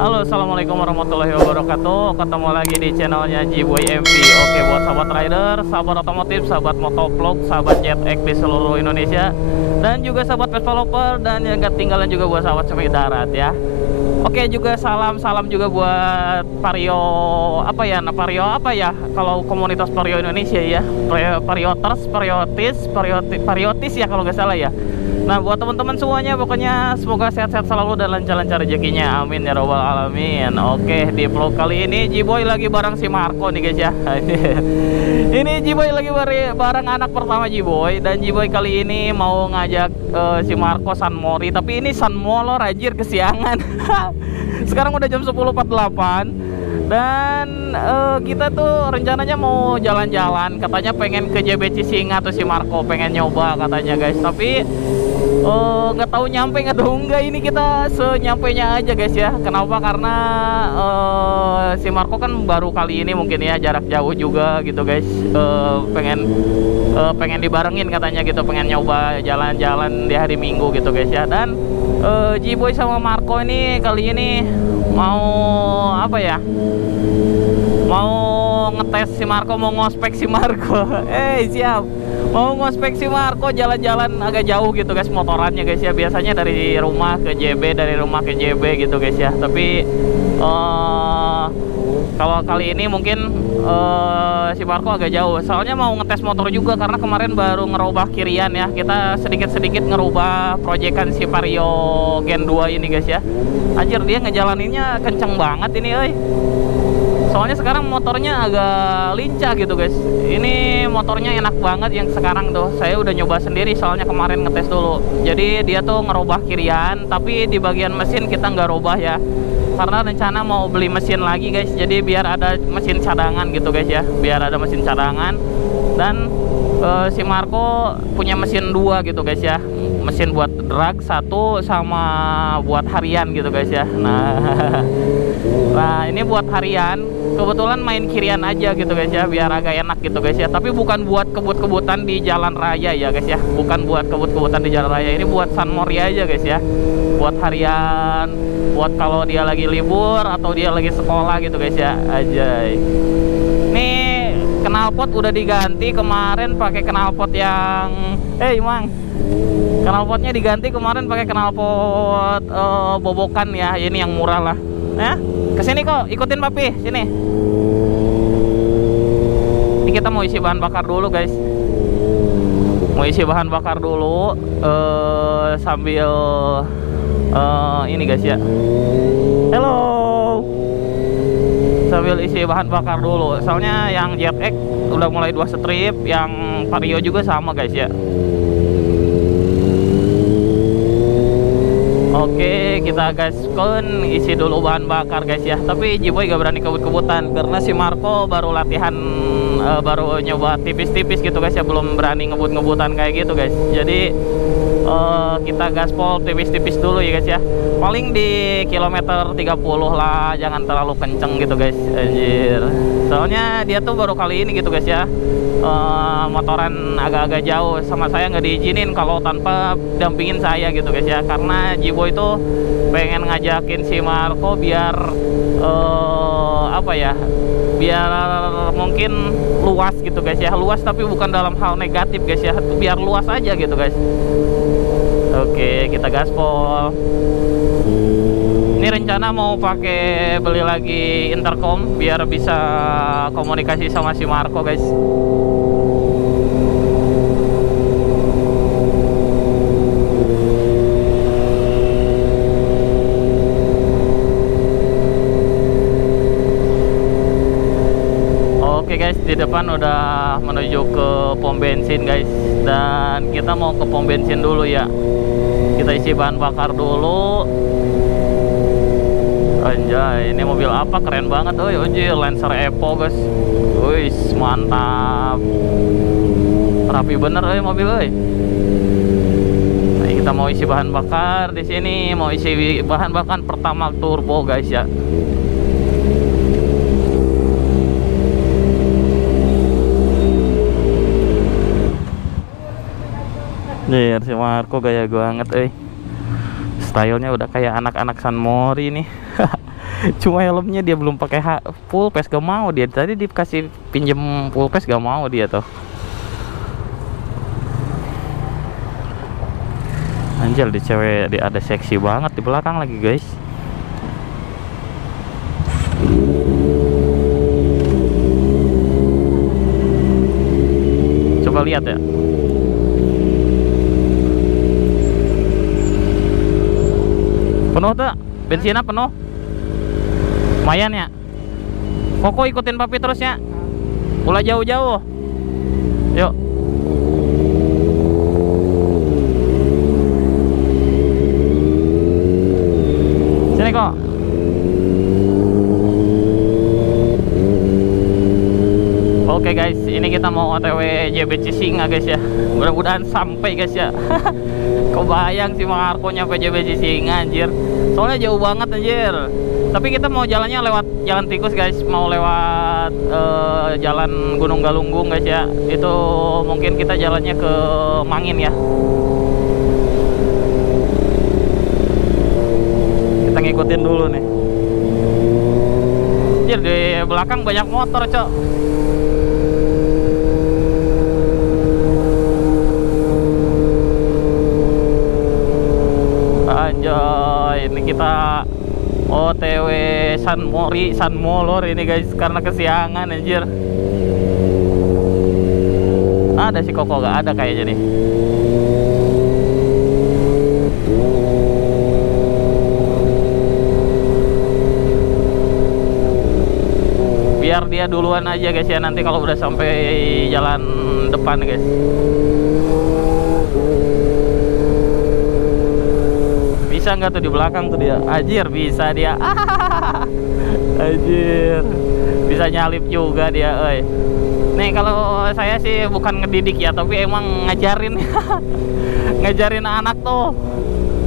Halo, assalamualaikum warahmatullahi wabarakatuh. Ketemu lagi di channelnya Jiboy MV. Oke, buat sahabat rider, sahabat otomotif, sahabat motovlog, sahabat JetX di seluruh Indonesia, dan juga sahabat Vespa lover, dan yang gak tinggalan juga buat sahabat semi darat ya. Oke, juga salam juga buat Vario apa ya? Nah, Vario apa ya? Kalau komunitas Vario Indonesia ya, Variotis ya kalau nggak salah ya. Nah, buat teman-teman semuanya pokoknya semoga sehat-sehat selalu dan lancar-lancar rezekinya. Amin ya robbal alamin. Oke, di vlog kali ini Jiboy lagi bareng si Marco nih guys ya. Ini Jiboy lagi bareng anak pertama Jiboy, dan Jiboy kali ini mau ngajak si Marco San Mori, tapi ini San Molor anjir, kesiangan. Sekarang udah jam 10.48. Dan kita tuh rencananya mau jalan-jalan, katanya pengen ke JBC Singa tuh si Marco, pengen nyoba katanya guys. Tapi nggak tahu nyampe atau enggak, ini kita senyampainya aja guys ya. Kenapa? Karena si Marco kan baru kali ini mungkin ya, jarak jauh juga gitu guys. Pengen dibarengin katanya gitu, pengen nyoba jalan-jalan di hari Minggu gitu guys ya. Dan Jiboy sama Marco ini kali ini mau apa ya, mau ngetes si Marco, mau ngospek si Marco. Siap, mau ngospek si Marco jalan-jalan agak jauh gitu guys, motorannya guys ya. Biasanya dari rumah ke JB, dari rumah ke JB gitu guys ya. Tapi kalau kali ini mungkin si Marco agak jauh, soalnya mau ngetes motor juga karena kemarin baru ngerubah kirian ya. Kita sedikit-sedikit ngerubah proyekan si Vario Gen 2 ini guys ya. Anjir, dia ngejalaninnya kenceng banget ini soalnya sekarang motornya agak lincah gitu guys. Ini motornya enak banget yang sekarang tuh. Saya udah nyoba sendiri soalnya kemarin ngetes dulu. Jadi dia tuh ngerubah kirian, tapi di bagian mesin kita nggak rubah ya, karena rencana mau beli mesin lagi guys. Jadi biar ada mesin cadangan gitu guys ya, biar ada mesin cadangan. Dan si Marco punya mesin 2 gitu guys ya, mesin buat drag satu sama buat harian gitu guys ya. Nah ini buat harian, kebetulan main kirian aja gitu guys ya, biar agak enak gitu guys ya. Tapi bukan buat kebut-kebutan di jalan raya ya guys ya, bukan buat kebut-kebutan di jalan raya. Ini buat San Mori aja guys ya, buat harian, buat kalau dia lagi libur atau dia lagi sekolah gitu guys ya. Ajay. Nih knalpot udah diganti kemarin pakai knalpot yang knalpotnya diganti kemarin pakai knalpot bobokan ya. Ini yang murah lah ya. Kesini kok, ikutin papi sini. Ini kita mau isi bahan bakar dulu guys, mau isi bahan bakar dulu sambil ini guys ya. Halo, sambil isi bahan bakar dulu, soalnya yang JetX udah mulai 2 strip, yang Vario juga sama guys ya. Oke, kita gaskon, isi dulu bahan bakar guys ya. Tapi Jiboy gak berani kebut-kebutan karena si Marco baru latihan, baru nyoba tipis-tipis gitu guys ya, belum berani ngebut-ngebutan kayak gitu guys. Jadi kita gaspol tipis-tipis dulu ya guys ya. Paling di kilometer 30 lah, jangan terlalu kenceng gitu guys. Anjir, soalnya dia tuh baru kali ini gitu guys ya. Motoran agak-agak jauh, sama saya nggak diizinin kalau tanpa dampingin saya gitu guys ya. Karena Jiboy itu pengen ngajakin si Marco biar apa ya, biar mungkin luas gitu guys ya. Luas tapi bukan dalam hal negatif guys ya, biar luas aja gitu guys. Oke, kita gaspol. Ini rencana mau pakai beli lagi intercom biar bisa komunikasi sama si Marco guys. Oke guys, di depan udah menuju ke pom bensin guys, dan kita mau ke pom bensin dulu ya. Kita isi bahan bakar dulu. Anjay, ini mobil apa, keren banget. Anjir, Lancer Evo guys. Wih, mantap, rapi bener mobil. Nah, kita mau isi bahan bakar di sini, mau isi bahan bakar pertama turbo guys ya. Nih, si Marco gaya banget, stylenya udah kayak anak-anak San Mori nih. Cuma helmnya dia belum pakai full face, gak mau dia. Tadi dikasih pinjem full face gak mau dia tuh. Anjir, di cewek ada seksi banget di belakang lagi guys. Coba lihat ya. Penuh tuh, bensinnya penuh. Lumayan ya. Koko ikutin papi terus ya. Mulai jauh-jauh. Yuk. Sini kok. Oke guys, ini kita mau OTW JBC Singa guys ya. Mudah-mudahan sampai guys ya. Kebayang si Marco nyampe JBC Singa anjir. Soalnya jauh banget anjir. Tapi kita mau jalannya lewat jalan tikus guys. Mau lewat jalan Gunung Galunggung guys ya. Itu mungkin kita jalannya ke Mangin ya. Kita ngikutin dulu nih. Anjir, di belakang banyak motor cok. Anjay, ini kita OTW San Molor ini guys, karena kesiangan anjir. Ada si Koko gak ada kayaknya nih. Biar dia duluan aja guys ya, nanti kalau udah sampai jalan depan guys. Bisa nggak tuh di belakang tuh dia? Anjir, bisa dia. Anjir, bisa nyalip juga dia. Nih kalau saya sih bukan ngedidik ya, tapi emang ngajarin. Ngajarin anak tuh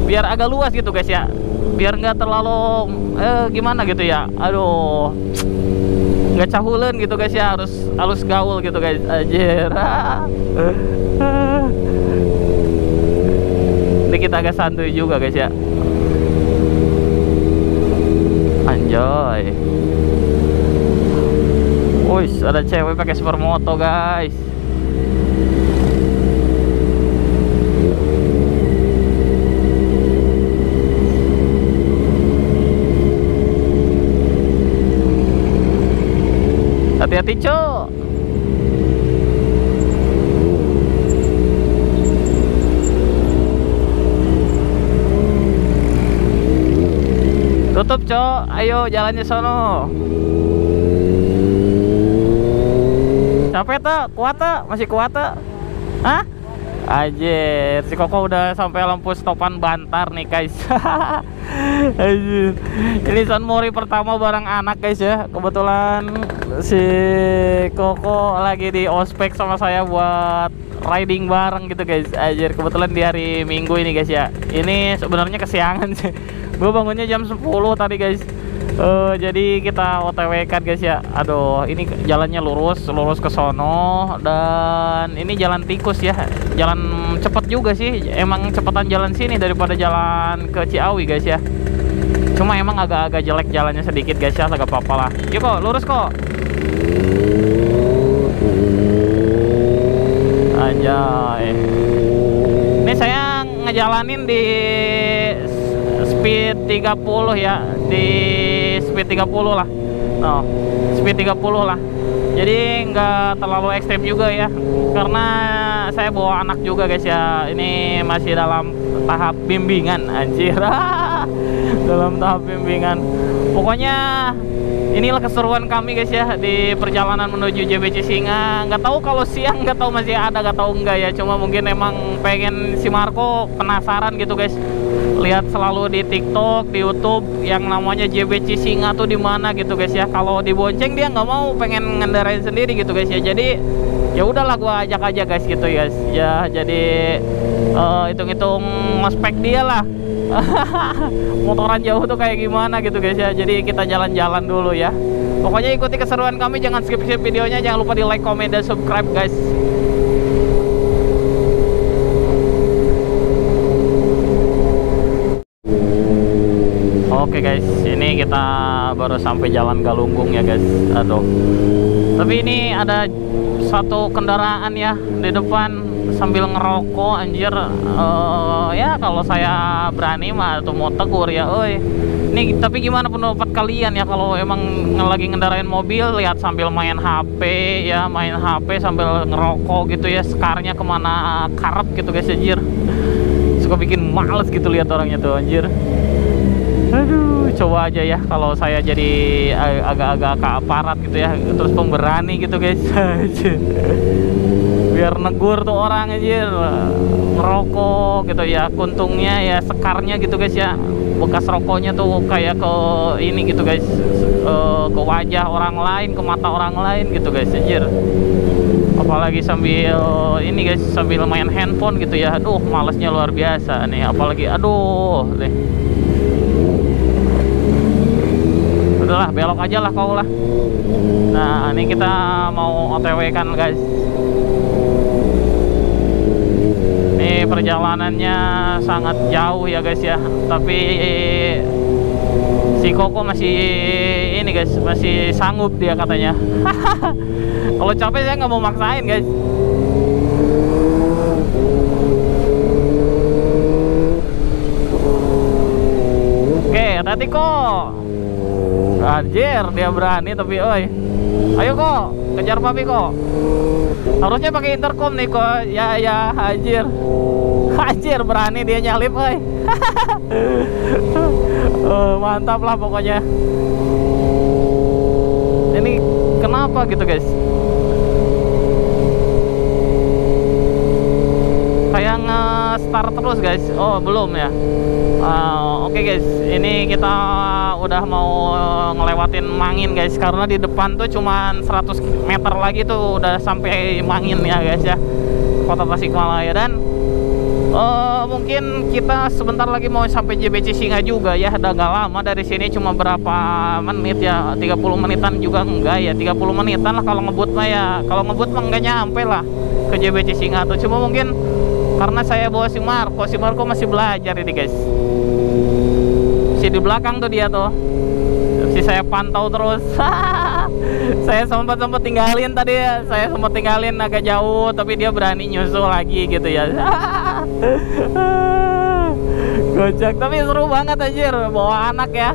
biar agak luas gitu guys ya, biar nggak terlalu gimana gitu ya. Aduh, nggak cahulen gitu guys ya, harus gaul gitu guys. Anjir. Ini kita agak santuy juga guys ya. Anjay. Wih, ada cewek pakai supermoto guys. Hati-hati cok. Tutup cok, ayo jalannya sono. Capek tak? Kuat tak? Masih kuat tak? Hah? Anjir, si Koko udah sampai lampu stopan Bantar nih guys. Anjir. Ini San Mori pertama bareng anak guys ya. Kebetulan si Koko lagi di ospek sama saya buat riding bareng gitu guys. Anjir, kebetulan di hari Minggu ini guys ya. Ini sebenarnya kesiangan sih. Gue bangunnya jam 10 tadi guys. Jadi kita OTW kan guys ya. Aduh, ini jalannya lurus ke sono. Dan ini jalan tikus ya. Jalan cepet juga sih. Emang cepetan jalan sini daripada jalan ke Ciawi guys ya. Cuma emang agak-agak jelek jalannya sedikit guys ya. Agak apa-apa lah. Yuk kok, lurus kok. Anjay. Ini saya ngejalanin di speed 30 ya, di speed 30 lah. Speed 30 lah. Jadi nggak terlalu ekstrim juga ya, karena saya bawa anak juga guys ya. Ini masih dalam tahap bimbingan anjir. Dalam tahap bimbingan. Pokoknya inilah keseruan kami guys ya di perjalanan menuju JBC Singa. Nggak tahu kalau siang, nggak tahu masih ada, nggak tahu enggak ya. Cuma mungkin emang pengen si Marco penasaran gitu guys. Lihat selalu di TikTok, di YouTube yang namanya JBC Singa tuh di mana gitu guys ya. Kalau dibonceng dia nggak mau, pengen ngendarain sendiri gitu guys ya. Jadi ya udahlah, gua ajak aja guys gitu guys ya. Jadi hitung-hitung ngospek dia lah. Motoran jauh tuh kayak gimana gitu guys ya. Jadi kita jalan-jalan dulu ya. Pokoknya ikuti keseruan kami, jangan skip-skip videonya. Jangan lupa di like, comment, dan subscribe guys. Oke guys, Ini kita baru sampai Jalan Galunggung ya guys. Aduh. Tapi ini ada satu kendaraan ya di depan sambil ngerokok anjir. Ya kalau saya berani mah tuh mau tegur ya, oi. Ini tapi gimana pendapat kalian ya kalau emang lagi ngendarain mobil lihat sambil main HP ya, main HP sambil ngerokok gitu ya, sekarnya kemana karep gitu guys anjir. Suka bikin males gitu lihat orangnya tuh anjir. Aduh, coba aja ya kalau saya jadi agak-agak ke aparat gitu ya, terus pemberani gitu guys. Biar negur tuh orang anjir ngerokok gitu ya, kuntungnya ya sekarnya gitu guys ya, bekas rokoknya tuh kayak ke ini gitu guys, ke wajah orang lain, ke mata orang lain gitu guys anjir. Apalagi sambil ini guys, sambil main handphone gitu ya. Aduh, malesnya luar biasa nih. Apalagi aduh deh. Udahlah, belok aja lah kau lah. Nah, ini kita mau OTW kan guys. Ini perjalanannya sangat jauh ya guys ya. Tapi si Koko masih ini guys, masih sanggup dia katanya. Kalau capek saya nggak mau maksain guys. Oke, hati-hati kok. Anjir, dia berani tapi oi. Ayo kok, kejar papi kok. Harusnya pakai intercom nih kok. Ya, anjir. Anjir, berani dia nyalip oi. Mantap lah pokoknya. Ini kenapa gitu guys? Kayak nge-start terus guys. Oh belum ya. Oke guys, ini kita udah mau ngelewatin Mangin guys, karena di depan tuh cuman 100 meter lagi tuh udah sampai Mangin ya guys ya, Kota Tasikmalaya. Dan mungkin kita sebentar lagi mau sampai JBC Singa juga ya. Udah gak lama dari sini, cuma berapa menit ya, 30 menitan juga enggak ya, 30 menitan lah kalau ngebut mah ya. Kalau ngebut mah enggak nyampe lah ke JBC Singa tuh. Cuma mungkin karena saya bawa si Marco masih belajar ini guys. Si di belakang tuh dia tuh, si saya pantau terus. Saya sempat tinggalin tadi ya, saya sempat tinggalin agak jauh, tapi dia berani nyusul lagi gitu ya. Kocak, tapi seru banget anjir bawa anak ya.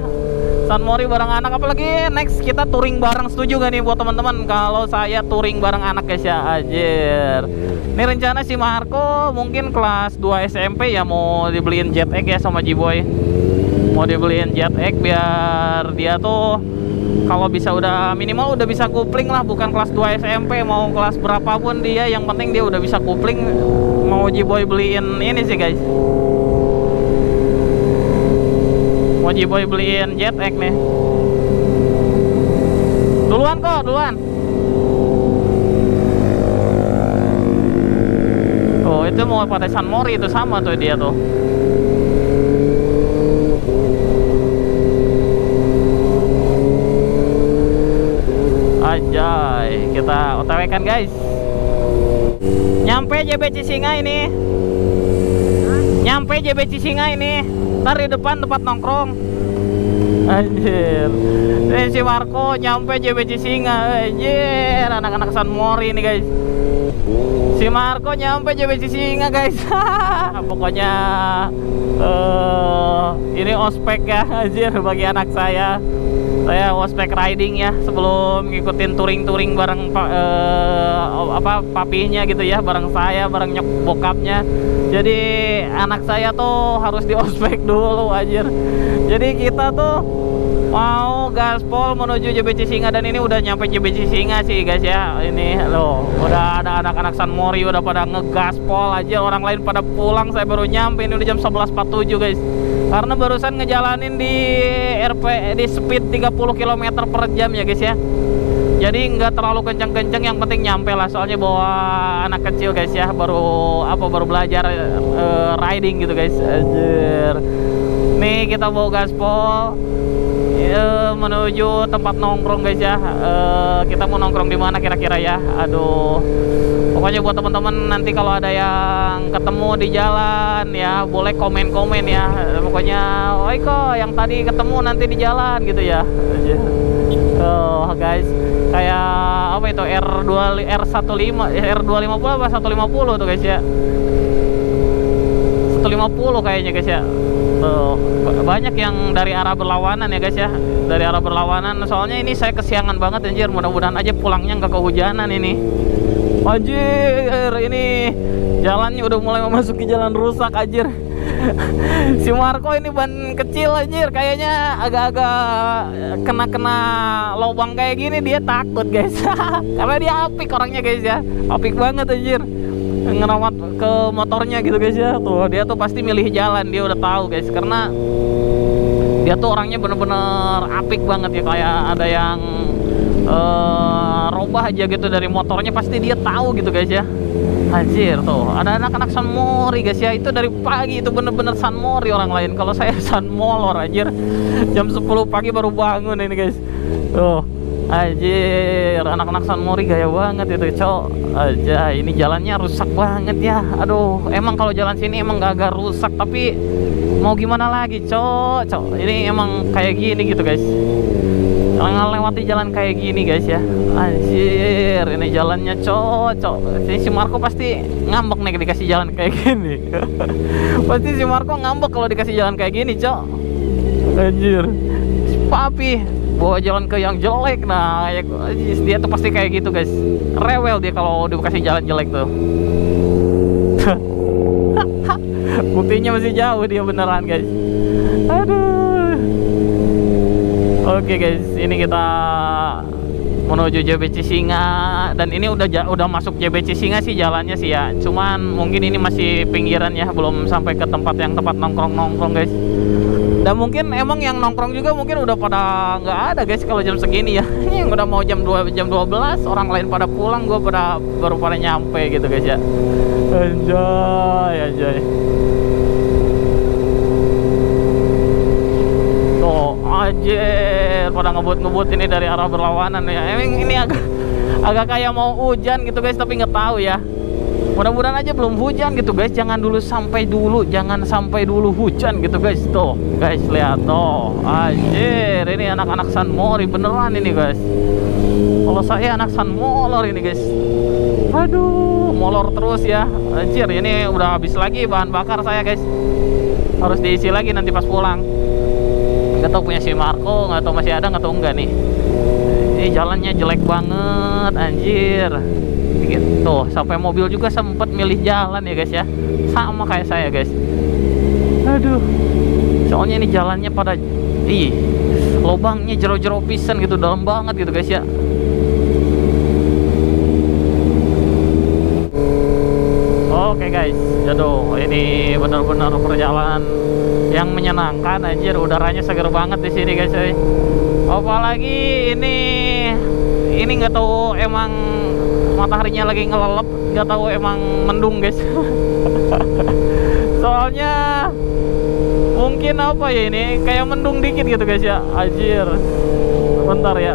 San Mori bareng anak, apalagi next kita touring bareng. Setuju gak nih buat teman-teman kalau saya touring bareng anak guys ya, anjir. Ini rencana si Marco mungkin kelas 2 SMP ya, mau dibeliin Jet X ya sama Jiboy. Mau dibeliin Jet X biar dia tuh kalau bisa udah minimal udah bisa kupling lah, bukan kelas 2 SMP, mau kelas berapapun dia, yang penting dia udah bisa kupling. Mau Jiboy beliin ini sih guys, mau Jiboy beliin Jet X nih. Duluan kok, duluan. Oh itu mau pada San Mori itu sama tuh dia tuh. Ajay, kita OTW kan guys. Nyampe JBC Singa ini. Nyampe JBC Singa ini. Ntar di depan tempat nongkrong. Anjir. Ini si Marco nyampe JBC Singa. Anjir, anak-anak San Mori ini guys. Si Marco nyampe JBC Singa guys. Pokoknya ini ospek ya anjir bagi anak saya. Saya ospek riding ya, sebelum ngikutin touring bareng papinya gitu ya, bareng saya, bareng bokapnya. Jadi anak saya tuh harus di ospek dulu anjir. Jadi kita tuh mau gaspol menuju JBC Singa, dan ini udah nyampe JBC Singa sih guys ya. Ini loh, udah ada anak-anak San Mori udah pada ngegaspol aja, orang lain pada pulang, saya baru nyampe. Ini udah jam 11.47 guys. Karena barusan ngejalanin di di speed 30 km per jam ya guys ya. Jadi nggak terlalu kencang-kencang, yang penting nyampe lah. Soalnya bawa anak kecil guys ya, baru belajar riding gitu guys. Anjir. Nih kita bawa gaspol menuju tempat nongkrong guys ya. Kita mau nongkrong di mana kira-kira ya? Aduh. Pokoknya buat teman-teman nanti kalau ada yang ketemu di jalan ya, boleh komen-komen ya. Pokoknya, "Oi kok yang tadi ketemu nanti di jalan," gitu ya. Oh guys, kayak apa itu R250 apa 150 tuh guys ya. 150 kayaknya guys ya. Tuh, banyak yang dari arah berlawanan ya guys ya. Dari arah berlawanan. Soalnya ini saya kesiangan banget anjir. Mudah-mudahan aja pulangnya nggak kehujanan ini. Anjir, ini jalannya udah mulai memasuki jalan rusak anjir. Si Marco ini ban kecil anjir, kayaknya agak-agak kena lubang kayak gini dia takut guys. Karena dia apik orangnya guys ya. Apik banget anjir. Ngerawat ke motornya gitu guys ya. Tuh, dia tuh pasti milih jalan, dia udah tahu guys. Karena dia tuh orangnya bener-bener apik banget ya. Kayak ada yang robah aja gitu dari motornya pasti dia tahu gitu guys ya. Anjir, tuh ada anak-anak San Mori guys ya. Itu dari pagi itu bener-bener San Mori orang lain. Kalau saya San Molor anjir. Jam 10 pagi baru bangun ini guys. Tuh, anjir, anak-anak San Mori gaya banget itu cok. Aja, ini jalannya rusak banget ya. Aduh, emang kalau jalan sini emang agak rusak, tapi mau gimana lagi cok. Ini emang kayak gini gitu guys. Lewati jalan kayak gini guys ya. Anjir, ini jalannya cocok. Si Marco pasti ngambek nih dikasih jalan kayak gini. Pasti si Marco ngambek kalau dikasih jalan kayak gini cok. Anjir, si Papi bawa jalan ke yang jelek. Nah ya, dia tuh pasti kayak gitu guys. Rewel dia kalau dikasih jalan jelek tuh. Buktinya masih jauh dia beneran guys. Aduh. Oke guys, ini kita menuju JBC Singa. Dan ini udah masuk JBC Singa sih jalannya sih ya. Cuman mungkin ini masih pinggiran ya, belum sampai ke tempat nongkrong guys. Dan mungkin emang yang nongkrong juga mungkin udah pada nggak ada guys kalau jam segini ya. Ini yang udah mau jam 12, orang lain pada pulang, gue baru pada nyampe gitu guys ya. Anjay. Anjir, pada ngebut ini dari arah berlawanan ya. Emang ini agak kayak mau hujan gitu guys, tapi nggak tahu ya. Mudah-mudahan aja belum hujan gitu guys. Jangan sampai dulu hujan gitu guys. Tuh guys, lihat tuh. Anjir, ini anak-anak San Mori beneran ini guys. Kalau saya anak San Molor ini guys. Aduh, molor terus ya. Anjir, ini udah habis lagi bahan bakar saya guys. Harus diisi lagi nanti pas pulang. Gak tau punya si Marco, gak tau masih ada, gak tau enggak nih. Ini jalannya jelek banget anjir. Tuh, sampai mobil juga sempet milih jalan ya guys ya. Sama kayak saya guys. Aduh, soalnya ini jalannya pada lubangnya jero-jero pisan gitu, dalam banget gitu guys ya. Oke guys, aduh, ini benar-benar perjalanan yang menyenangkan anjir. Udaranya seger banget di sini guys. Apalagi ini nggak tahu emang mataharinya lagi ngelelep, nggak tahu emang mendung guys. Soalnya mungkin apa ya, ini kayak mendung dikit gitu guys ya. Anjir, bentar ya,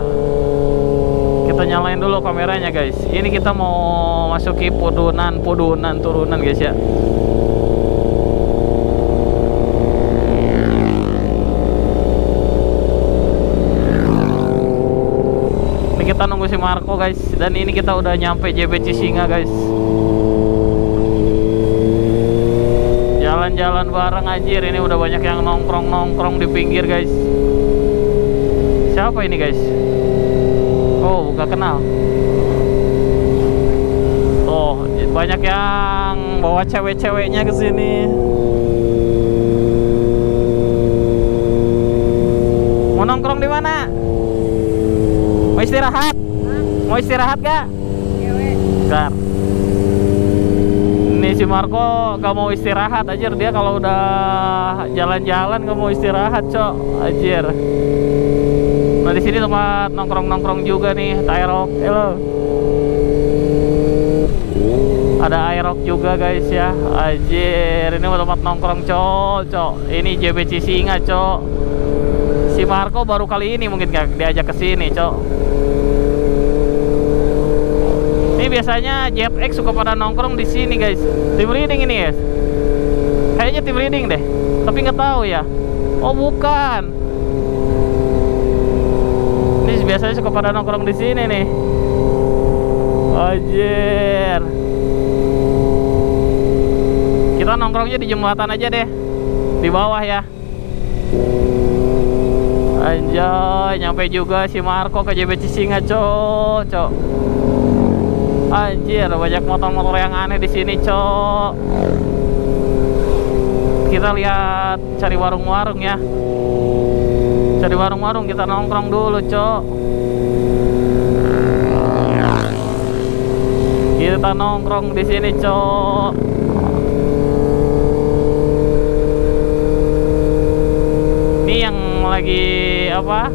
kita nyalain dulu kameranya guys. Ini kita mau masuki podunan turunan guys ya. Kita nunggu si Marco guys. Dan ini kita udah nyampe JBC Singa guys. Jalan-jalan bareng anjir. Ini udah banyak yang nongkrong di pinggir guys. Siapa ini guys? Oh, gak kenal. Tuh, banyak yang bawa cewek-ceweknya ke sini. Mau nongkrong di mana? Mau istirahat? Mau istirahat gak? Bentar. Ini si Marco gak mau istirahat anjir. Dia kalau udah jalan-jalan gak mau istirahat cok. Anjir. Nah di sini tempat nongkrong juga nih. Aerox, halo. Ada Aerox juga guys ya. Anjir, ini tempat nongkrong cok. Ini JBC Singa cok. Si Marco baru kali ini mungkin diajak ke sini, Cok. Ini biasanya JetX suka pada nongkrong di sini, guys. Tim reading ini, guys. Kayaknya tim reading deh, tapi nggak tahu ya. Oh, bukan. Ini biasanya suka pada nongkrong di sini nih. Anjir. Kita nongkrongnya di jembatan aja deh, di bawah ya. Anjay, nyampe juga si Marco ke JBC Singa, Cok. Anjir, banyak motor-motor yang aneh di sini, Cok. Kita lihat, cari warung-warung ya. Cari warung-warung, kita nongkrong dulu, Cok. Kita nongkrong di sini, Cok. Ini yang lagi apa?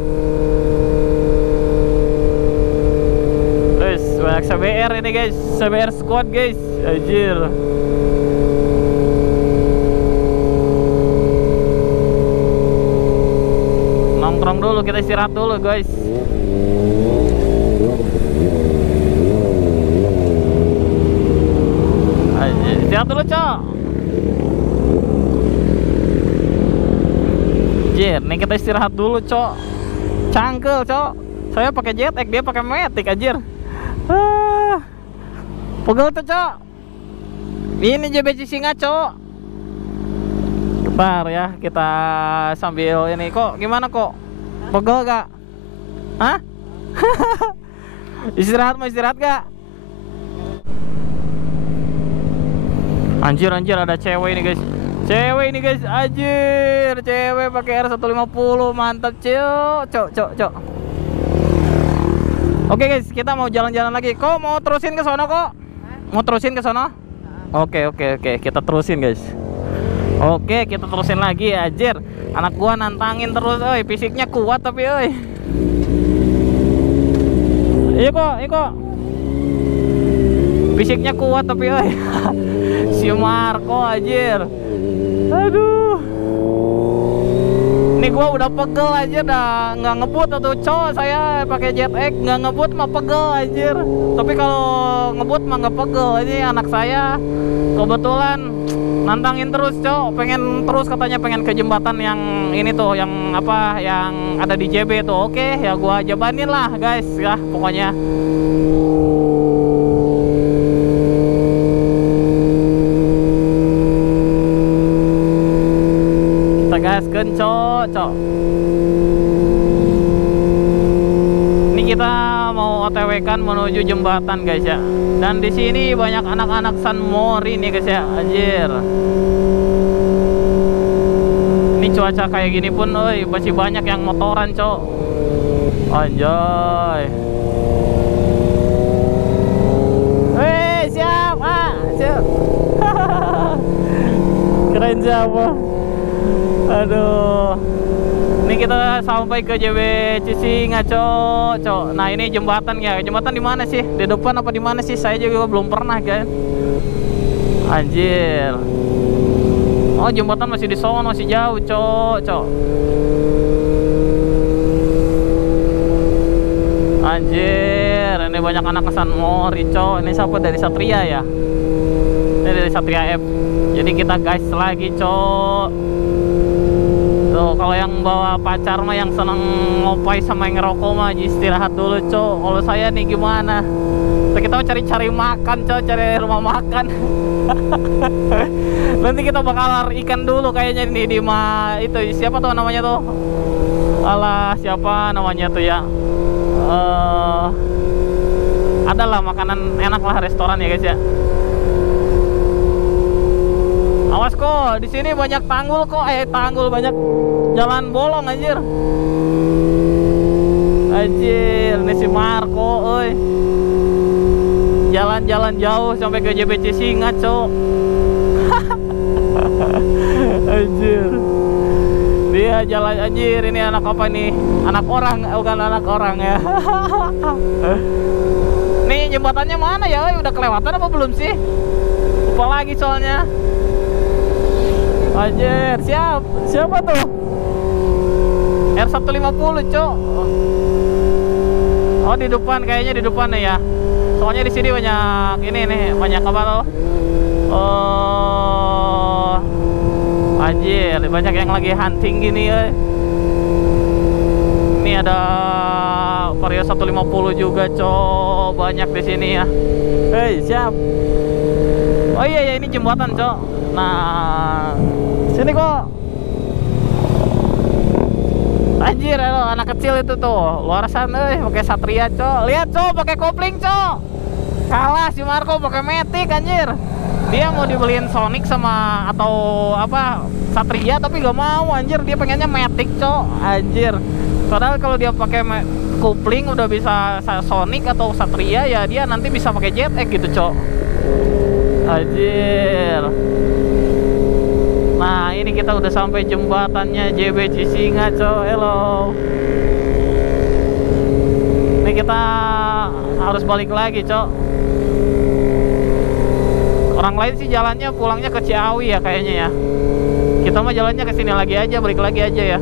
Terus banyak CBR ini, guys. CBR squad, guys. Anjir. Nongkrong dulu, kita istirahat dulu, guys. Anjir, istirahat dulu, Cok. Anjir, nih kita istirahat dulu, Cok. Cangkel, Cok. Saya pakai JetX, dia pakai Matic, anjir. Pegel tuh, Cok. Ini JBC Singa, Cok. Bentar ya, kita sambil ini. Kok gimana kok? Pegel gak? Hah? Istirahat, mau istirahat gak? Anjir, ada cewek ini, guys. Cewek ini, guys, anjir. Cewek pakai R150, mantap, Cok. Oke, guys, kita mau jalan-jalan lagi. Kok mau terusin ke sono, kok? Mau terusin ke sono? Oke, kita terusin, guys. Oke, kita terusin lagi, anjir. Anak gua nantangin terus, oi. Fisiknya kuat tapi, oi. Iya kok. Fisiknya kuat tapi, oi. Si Marco, anjir. Aduh. Ini gua udah pegel aja, dah nggak ngebut atau cowok. Saya pakai JetX nggak ngebut mah pegel, anjir. Tapi kalau ngebut mah nggak pegel. Ini anak saya kebetulan nantangin terus, Cok. Pengen terus katanya, pengen ke jembatan yang ini tuh, yang apa, yang ada di JB tuh. Oke, ya gua jabanin lah, guys, ya pokoknya. Kita gaskeun, Cok. Ini kita mau OTW kan menuju jembatan, guys ya. Dan di sini banyak anak-anak San Mori nih, guys ya. Anjir. Ini cuaca kayak gini pun, oi, masih banyak yang motoran, Cok. Anjay. Siap. Keren siapa? Aduh. Ini kita sampai ke JBC Singa, Cok. Nah, ini jembatan ya. Jembatan di mana sih? Di depan apa di mana sih? Saya juga belum pernah, kan. Anjir. Oh, jembatan masih di sono, masih jauh, Cok. Anjir, ini banyak anak San Mori, Cok. Ini siapa, dari Satria ya? Ini dari Satria F. Jadi kita guys lagi, Cok. Tuh, kalau yang bawa pacar mah, yang seneng ngopai sama yang ngerokok mah, istirahat dulu, Cok. Kalau saya nih gimana? Kita mau cari makan, Cok, cari rumah makan. Nanti kita bakal ikan dulu kayaknya nih di itu siapa tuh namanya tuh? Alah, siapa namanya tuh ya? Adalah makanan enak lah, restoran ya, guys ya. Awas kok, di sini banyak tanggul kok, banyak jalan bolong, anjir. Anjir, ini si Marco, oi. Jalan-jalan jauh sampai ke JBC Singa, Cok. Anjir. Dia jalan, anjir, ini anak apa nih? Anak orang, bukan anak orang ya. Nih jembatannya mana ya? Udah kelewatan apa belum sih? Lupa lagi soalnya. Anjir, siapa tuh? R150, Cok. Oh, di depan, kayaknya di depan nih ya. Soalnya di sini banyak ini nih, banyak apa tuh? Oh, anjir, banyak yang lagi hunting gini ya. Ini ada Vario 150 juga, Cok. Banyak di sini ya. Hei, siap. Oh iya ya, ini jembatan, Cok. Nah, sini kok. Anjir, lo anak kecil itu tuh, luar sana pakai Satria, Cok. Lihat, Cok, pakai kopling, Cok. Kalah si Marco pakai Matic, anjir. Dia mau dibeliin Sonic sama atau apa Satria, tapi gak mau, anjir. Dia pengennya Matic, Cok. Anjir. Padahal kalau dia pakai kopling udah bisa Sonic atau Satria, ya dia nanti bisa pakai JetX gitu, Cok. Anjir. Nah, ini kita udah sampai jembatannya JB Cisinga, Cok. Hello. Ini kita harus balik lagi, Cok. Orang lain sih jalannya pulangnya ke Ciawi ya kayaknya ya. Kita mah jalannya ke sini lagi aja, balik lagi aja ya.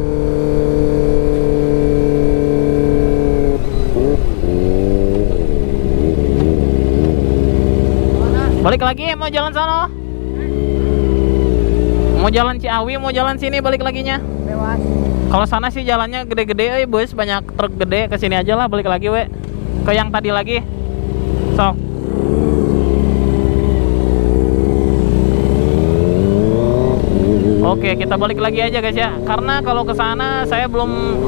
Balik lagi, mau jalan sana? Mau jalan Ciawi, mau jalan sini, balik laginya. Bebas. Kalau sana sih jalannya gede-gede, bos, banyak truk gede. Ke sini aja lah, balik lagi, we. Ke yang tadi lagi. Sok. Oke, kita balik lagi aja, guys ya. Karena kalau ke sana saya belum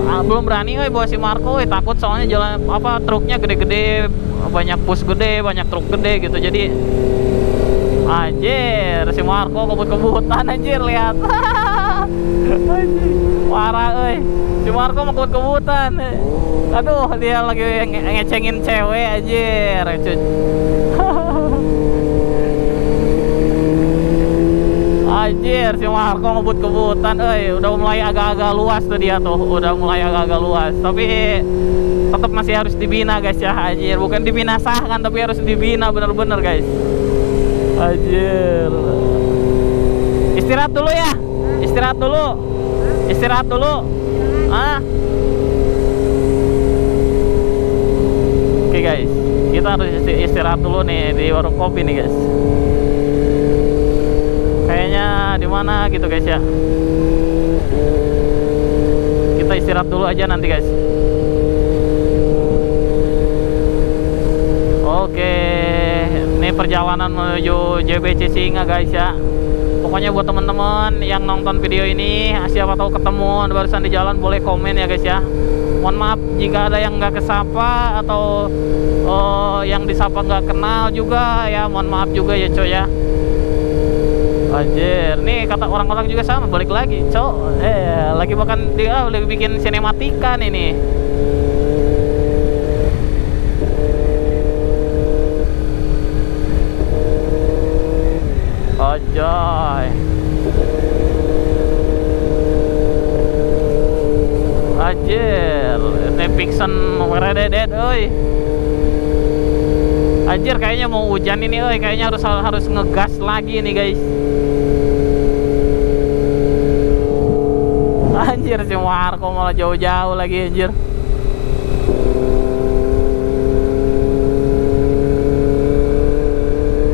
berani, bawa si Marco, takut soalnya jalan apa truknya gede-gede, banyak bus gede, banyak truk gede gitu. Jadi anjir, si Marco kebut-kebutan, anjir, lihat. Anjir, parah, si Marco mau kebut-kebutan. Aduh, dia lagi ngecengin cewek, anjir. Anjir, si Marco ngebut-kebutan. Udah mulai agak-agak luas tuh dia tuh. Udah mulai agak-agak luas. Tapi tetap masih harus dibina, guys ya. Anjir, bukan dibinasahkan, tapi harus dibina bener-bener, guys. Anjir. Istirahat dulu ya. Istirahat dulu. Istirahat dulu. Ah. Oke, guys. Kita harus istirahat dulu nih di warung kopi nih, guys. Kayaknya di mana gitu, guys ya. Kita istirahat dulu aja nanti, guys. Oke. Ini perjalanan menuju JB Cisinga, guys ya. Pokoknya buat teman-teman yang nonton video ini, siapa tahu ketemu barusan di jalan, boleh komen ya, guys ya. Mohon maaf jika ada yang nggak kesapa atau yang disapa nggak kenal juga ya. Mohon maaf juga ya, Cok ya. Anjir, nih kata orang-orang juga sama, balik lagi, Cok. Lagi bahkan dia lagi bikin sinematika nih. Anjay. Anjir, ini Pixen werededet, Anjir, kayaknya mau hujan ini, kayaknya harus ngegas lagi nih, guys. Anjir, si Marco malah jauh-jauh lagi, anjir.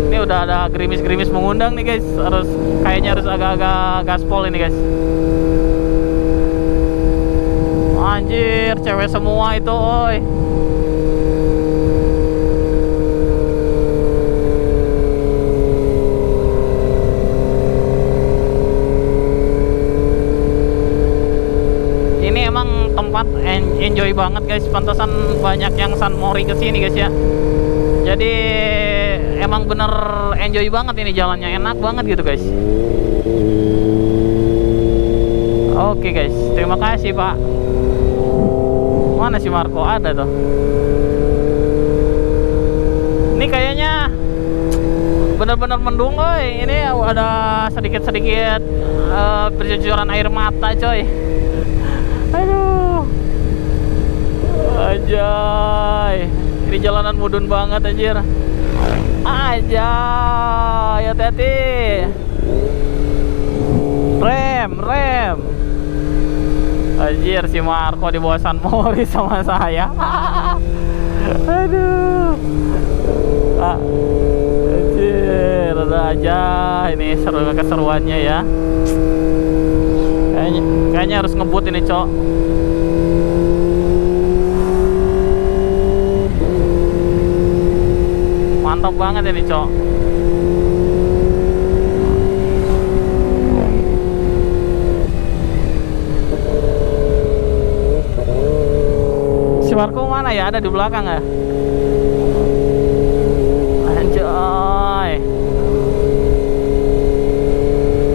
Ini udah ada gerimis-gerimis mengundang nih, guys. Kayaknya harus agak-agak gaspol ini, guys. Anjir, cewek semua itu, Ini emang tempat enjoy banget, guys. Pantasan banyak yang San Mori kesini, guys ya. Jadi emang bener enjoy banget ini jalannya, enak banget gitu, guys. Oke, guys, terima kasih, Pak. Mana si Marco? Ada tuh. Ini kayaknya bener-bener mendung, Ini ada sedikit-sedikit bercucuran air mata, coy. Aduh. Anjay. Ini jalanan mudun banget, anjir. Anjay, hati-hati. Rem. Anjir, si Marco di bawah San Mori sama saya. Aduh. Anjir, ada aja ini keseruannya ya. Kayaknya harus ngebut ini, Cok. Mantap banget ini, Cok. Si Marco mana ya? Ada di belakang ya? Anjoy.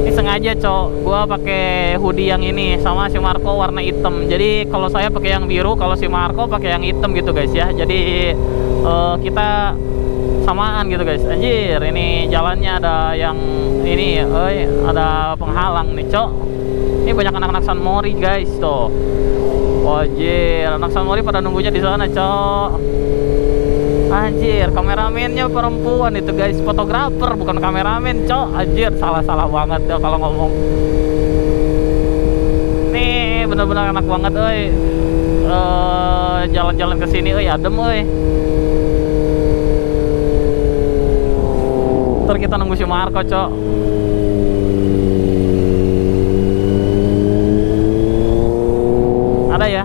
Ini sengaja, Cok. Gua pakai hoodie yang ini sama si Marco warna hitam. Jadi kalau saya pakai yang biru, kalau si Marco pakai yang hitam gitu, guys ya. Jadi kita samaan gitu, guys. Anjir, ini jalannya ada yang ini, ada penghalang nih, Cok. Ini banyak anak-anak San Mori, guys, tuh. Anjir, anak San Mori pada nunggunya di sana, Cok. Anjir, kameramennya perempuan itu, guys. Fotografer, bukan kameramen, Cok. Anjir, salah-salah banget ya kalau ngomong. Nih, bener-bener enak banget, jalan-jalan ke sini, adem, Ntar kita nunggu si Marco, Cok. Ada ya?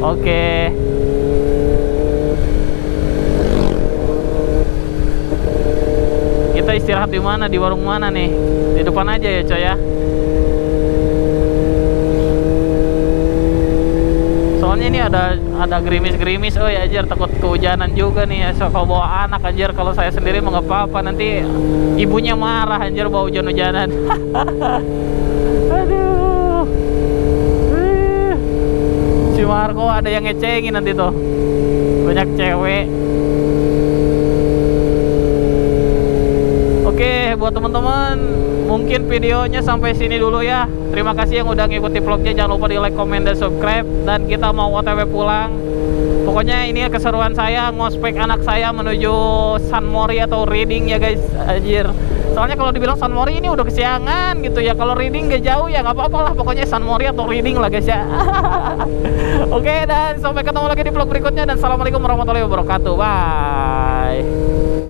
Oke. Kita istirahat di mana? Di warung mana nih? Di depan aja ya, Coy ya. Soalnya ini ada gerimis-gerimis, anjir, takut kehujanan juga nih. So, kalau bawa anak, anjir, kalau saya sendiri mah nggak apa-apa, nanti ibunya marah, anjir, bawa hujan-hujanan. Aduh. Si Marco ada yang ngecengin nanti tuh. Banyak cewek. Oke, buat teman-teman, mungkin videonya sampai sini dulu ya. Terima kasih yang udah ngikuti vlognya. Jangan lupa di like, comment, dan subscribe. Dan kita mau OTW pulang. Pokoknya ini keseruan saya ngospek anak saya menuju San Mori atau Reading ya, guys. Anjir. Soalnya kalau dibilang San Mori ini udah kesiangan gitu ya. Kalau Reading gak jauh ya nggak apa-apa lah. Pokoknya San Mori atau Reading lah, guys ya. Oke, dan sampai ketemu lagi di vlog berikutnya. Dan assalamualaikum warahmatullahi wabarakatuh. Bye.